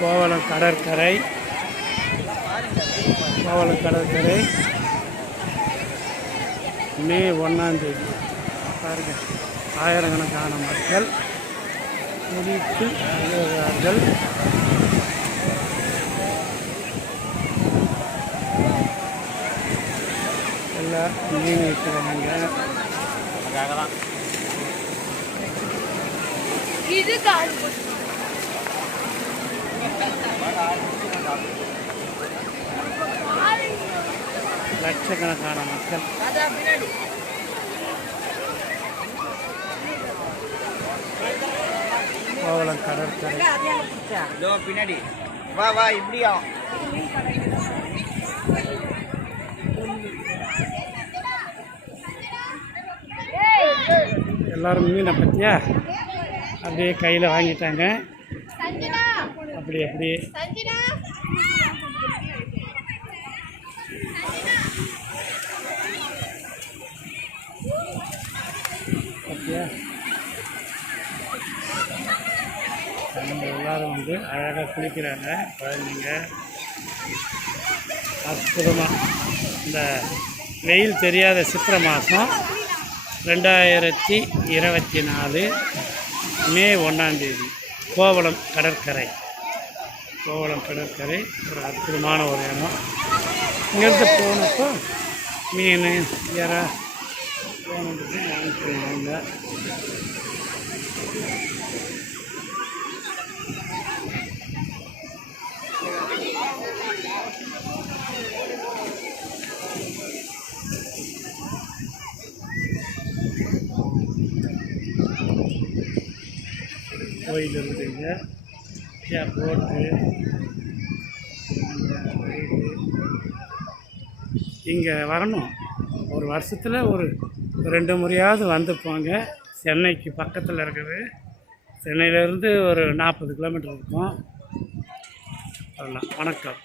கோவளம் கடற்கரை மே 1ஆம் தேதி பாருங்க, ஆயிரக்கணக்கான மக்கள் குளித்து வருகிறார்கள். எல்லாம் மீன் வைக்கிறாங்க. லட்சக்கணக்கான மக்கள் கோவளம் கடற்கரை. பின்னாடி வா வா இப்படியா எல்லாரும் மீனை பற்றியா அப்படியே கையில் வாங்கிட்டாங்க. அப்படி பற்றியா எல்லாரும் வந்து அழகாக குளிக்கிறாங்க. குழந்தைங்க அற்புதமாக இந்த வெயில் தெரியாத சித்திரை மாதம் 2024 மே 1ஆம் தேதி கோவளம் கடற்கரை ஒரு அற்புதமான ஒரு இடம். இங்கேருந்து போனப்போ மீன் இறா போனதுக்கு வாங்கிக்குவாங்க. கோயில் இருக்குதுங்க, போட்டு இங்கே வரணும். ஒரு வருஷத்தில் ஒரு 2 முறையாவது வந்து போங்க. சென்னைக்கு பக்கத்தில் இருக்குது. சென்னையிலேருந்து ஒரு 40 கிலோமீட்டர் இருக்கும். வரலாம். வணக்கம்.